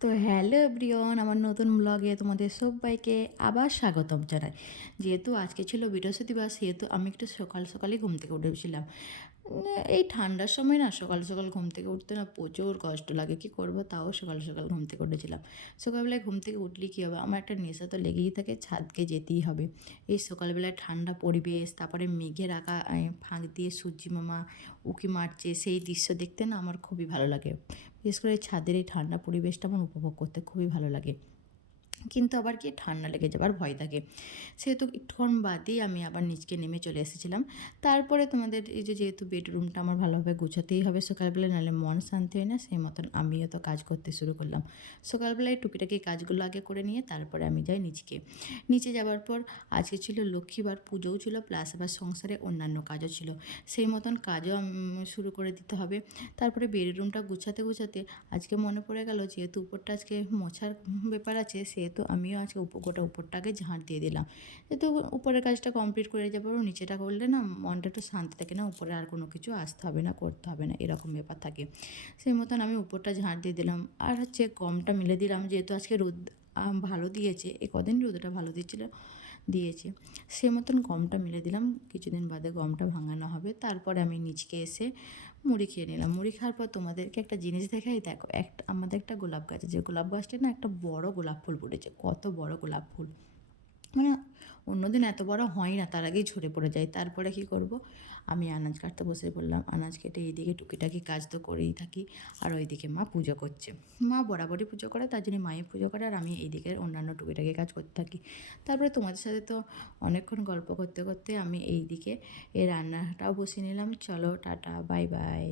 তো hello everyone, আমার নতুন ব্লগে তোমাদের সবাইকে আবার স্বাগতম জানাই। যেহেতু আজকে ছিল বৃহস্পতিবার, সেহেতু আমি একটু সকাল সকালই ঘুম থেকে উঠেছিলাম। এই ঠান্ডার সময় না সকাল সকাল ঘুম থেকে উঠতে না প্রচুর কষ্ট লাগে, কী করবো, তাও সকাল সকাল ঘুম থেকে উঠেছিলাম। সকালবেলায় ঘুম থেকে উঠলে কী হবে, আমার একটা নেশা তো লেগেই থাকে, ছাদকে যেতেই হবে। এই সকালবেলায় ঠান্ডা পরিবেশ, তারপরে মেঘের আঁকা ফাঁক দিয়ে সূর্যি মামা উঁকি মারছে, সেই দৃশ্য দেখতে না আমার খুবই ভালো লাগে। বিশেষ করে ছাদের এই ঠান্ডা পরিবেশটা আমার উপভোগ করতে খুবই ভালো লাগে। কিন্তু আবার কি ঠান্ডা লেগে যাবার ভয় থাকে, সেহেতু একটুক্ষণ বাদেই আমি আবার নিচকে নেমে চলে এসেছিলাম। তারপরে তোমাদের এই যে যেহেতু বেডরুমটা আমার ভালোভাবে গুছাতেই হবে সকালবেলা, নাহলে মন শান্তি হয় না, সেই মতন আমিও তো কাজ করতে শুরু করলাম। সকালবেলায় টুকিটাকি কাজগুলো আগে করে নিয়ে তারপরে আমি যাই নিচে যাওয়ার পর আজকে ছিল লক্ষ্মীবার, পুজোও ছিল, প্লাস আবার সংসারে অন্যান্য কাজও ছিল, সেই মতন কাজও শুরু করে দিতে হবে। তারপরে বেডরুমটা গুছাতে গুছাতে আজকে মনে পড়ে গেল, যেহেতু উপরটা আজকে মোছার ব্যাপার আছে, সেহেতু আমিও আজকে গোটা উপরটা আগে ঝাঁট দিয়ে দিলাম। যেহেতু উপরের কাজটা কমপ্লিট করে যাবো, নিচেটা করলে না মনটা একটু শান্তি থাকে, না উপরে আর কোনো কিছু আসতে হবে না, করতে হবে না, এরকম ব্যাপার থাকে। সেই মতন আমি উপরটা ঝাঁট দিয়ে দিলাম, আর হচ্ছে গমটা মিলে দিলাম, যেহেতু আজকে রোদ ভালো দিয়েছে, এই কদিন রোদটা ভালো দিয়েছে, সে মতন গমটা মিলে দিলাম। কিছুদিন বাদে গমটা ভাঙানো হবে, তারপরে আমি নিচকে এসে মুড়ি খেয়ে নিলাম। মুড়ি খাওয়ার পর তোমাদেরকে একটা জিনিস দেখাই, দেখো, আমাদের একটা গোলাপ গাছ আছে, গোলাপ গাছটা না একটা বড় গোলাপ ফুল ফুটেছে, কত বড় গোলাপ ফুল, মানে অন্যদিন এত বড় হয় না, তার আগেই ঝরে পড়ে যায়। তারপরে কি করব, আমি আনাজ কাটতে বসে পড়লাম। আনাজ কেটে এইদিকে টুকিটাকি কাজ তো করেই থাকি, আর ওইদিকে মা পুজো করছে। মা বরাবরই পুজো করে, তার জন্য মায়ের পুজো করে, আর আমি এইদিকে অন্যান্য টুকিটাকি কাজ করতে থাকি। তারপরে তোমাদের সাথে তো অনেকক্ষণ গল্প করতে করতে আমি এইদিকে এই রান্নাটাও বসিয়ে নিলাম। চলো টাটা, বাই বাই।